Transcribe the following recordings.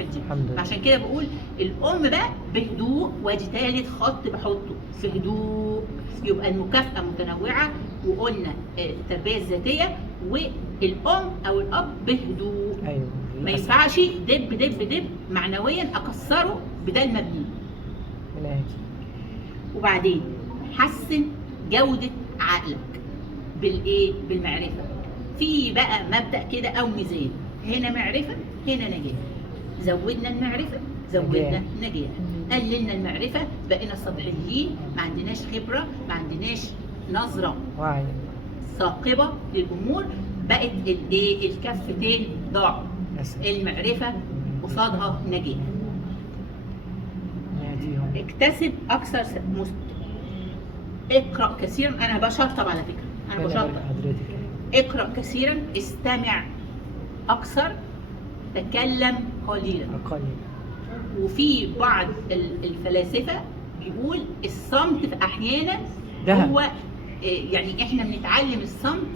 الحمد لله. عشان كده بقول الام بقى بهدوء، وادي تالت خط بحطه في هدوء. يبقى المكافأة متنوعة، وقلنا التربية الذاتية، والام او الاب بهدوء. ايوه ما ينفعش دب دب دب معنويا اكسره بدل ما ابنيه. وبعدين حسن جودة عقلك بالايه؟ بالمعرفة. في بقى مبدأ كده او ميزان، هنا معرفة هنا نجاح. زودنا المعرفة زودنا نجاح، قللنا المعرفة بقينا سطحيين، ما عندناش خبرة، ما عندناش نظرة وعي ثاقبة للأمور، بقت الايه؟ الكفتين ضاعوا. المعرفة قصادها نجاح. اكتسب أكثر اقرأ كثيرا. أنا بشطب على فكرة، أنا بشطب. اقرأ كثيرا، استمع أكثر، تكلم قليلا. وفي بعض الفلاسفة بيقول الصمت في أحيانا هو يعني احنا بنتعلم الصمت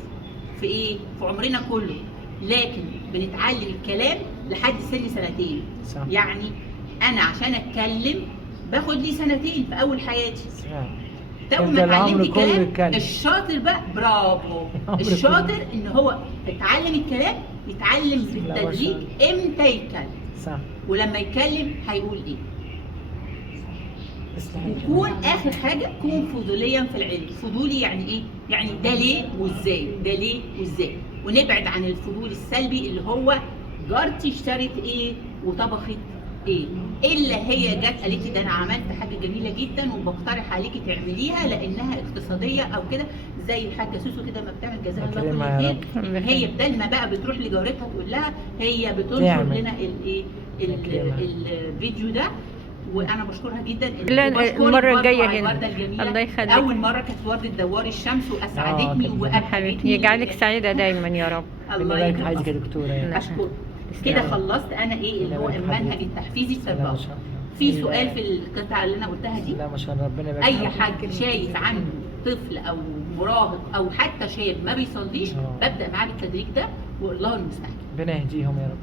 في ايه؟ في عمرنا كله، لكن بنتعلم الكلام لحد سن 2 صح. يعني انا عشان اتكلم باخد لي 2 في اول حياتي. اول ما اتعلمت الكلام، الشاطر بقى برافو، الشاطر ان هو اتعلم الكلام، يتعلم بالتدريج امتى يتكلم. صح. ولما يتكلم هيقول ايه. وكون اخر حاجه كون فضوليا في العلم. فضولي يعني ايه؟ يعني ده ليه وازاي، ده ليه وازاي. ونبعد عن الفضول السلبي اللي هو جارتي اشترت ايه وطبخت ايه، الا هي جت قالت لي ده انا عملت حاجه جميله جدا وبقترح عليكي تعمليها لانها اقتصاديه او كده، زي الحاجه سوسو كده ما بتعمل، جزاها الله كل خير. هي بدل ما بقى بتروح لجارتها تقول لها، هي بتنشر لنا الايه الفيديو ده، وانا بشكرها جدا. المره الجايه هنا الله يخليك. اول مره كانت ورده دوار الشمس واسعدتني وابهجتني. يجعلك سعيده دايما يا رب. الله يخليك يا دكتوره. اشكرك. كده خلصت انا ايه اللي هو المنهج التحفيزي التربوي. في سؤال في القطعه اللي انا قلتها دي؟ لا ما شاء الله، ربنا يبارك. اي حد شايف عنده طفل او مراهق او حتى شاب ما بيصليش، ببدا معاه بالتدريج ده، والله المستعان. ربنا يهديهم يا رب.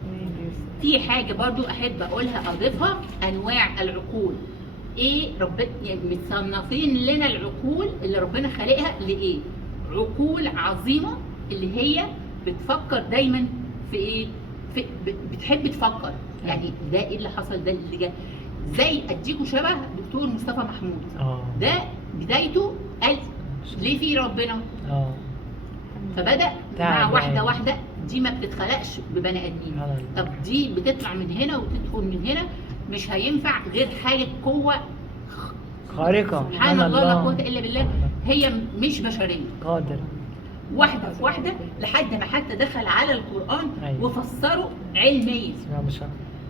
في حاجه برضو احب اقولها اضيفها، انواع العقول. ايه ربنا يعني متصنفين لنا العقول اللي ربنا خالقها لايه؟ عقول عظيمه اللي هي بتفكر دايما في ايه؟ بتحب تفكر، يعني ده ايه اللي حصل، ده اللي جه. زي اديكوا شبه دكتور مصطفى محمود. ده بدايته قال ليه في ربنا؟ فبدأ مع واحده واحده، دي ما بتتخلقش ببني ادمين. طب دي بتطلع من هنا وتدخل من هنا، مش هينفع غير حاجه قوه خارقه سبحان الله لا قوه الا بالله. هي مش بشريه، قادر. واحده في واحده لحد ما حتى دخل على القران وفسره علميا.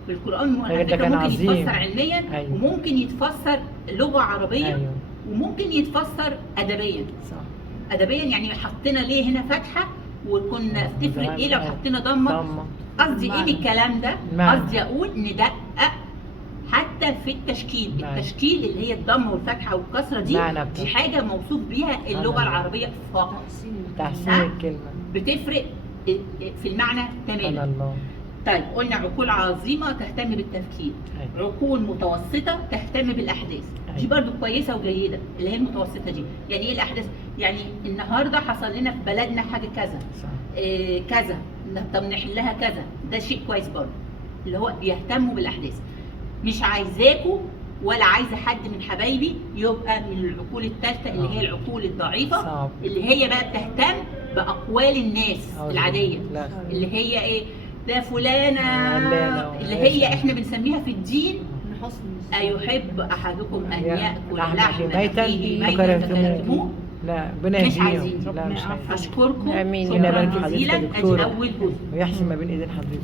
القران على فكره ممكن يتفسر علميا، وممكن يتفسر لغه عربيه، وممكن يتفسر ادبيا. ادبيا يعني حطينا ليه هنا فتحه، وكنا تفرق ايه لو حطينا ضمه. قصدي ايه بالكلام ده؟ قصدي اقول ندقق حتى في التشكيل. التشكيل اللي هي الضمه والفتحه والكسره دي حاجه موصوف بيها اللغه العربيه فقط. تحسين الكلمه بتفرق في المعنى تماما. طيب قلنا عقول عظيمه تهتم بالتفكير، عقول متوسطه تهتم بالاحداث. دي برضو كويسه وجيده، اللي هي المتوسطه دي. يعني ايه الاحداث؟ يعني النهارده حصل لنا في بلدنا حاجه كذا، كذا، طب نحلها كذا. ده شيء كويس برضو، اللي هو بيهتموا بالاحداث. مش عايزاكوا ولا عايزه حد من حبايبي يبقى من العقول الثالثه اللي هي العقول الضعيفه، اللي هي بقى بتهتم باقوال الناس العاديه، اللي هي ايه؟ ده فلانه، اللي هي احنا بنسميها في الدين أيحب أحدكم أن يأكل لحم أخيه ميتا فكرهتموه؟ لا ربنا يهديهم. لا مش عايزين. أشكركم شكرا جزيلا. أدي أول جزء ويحسن ما بين إيدين حضرتك.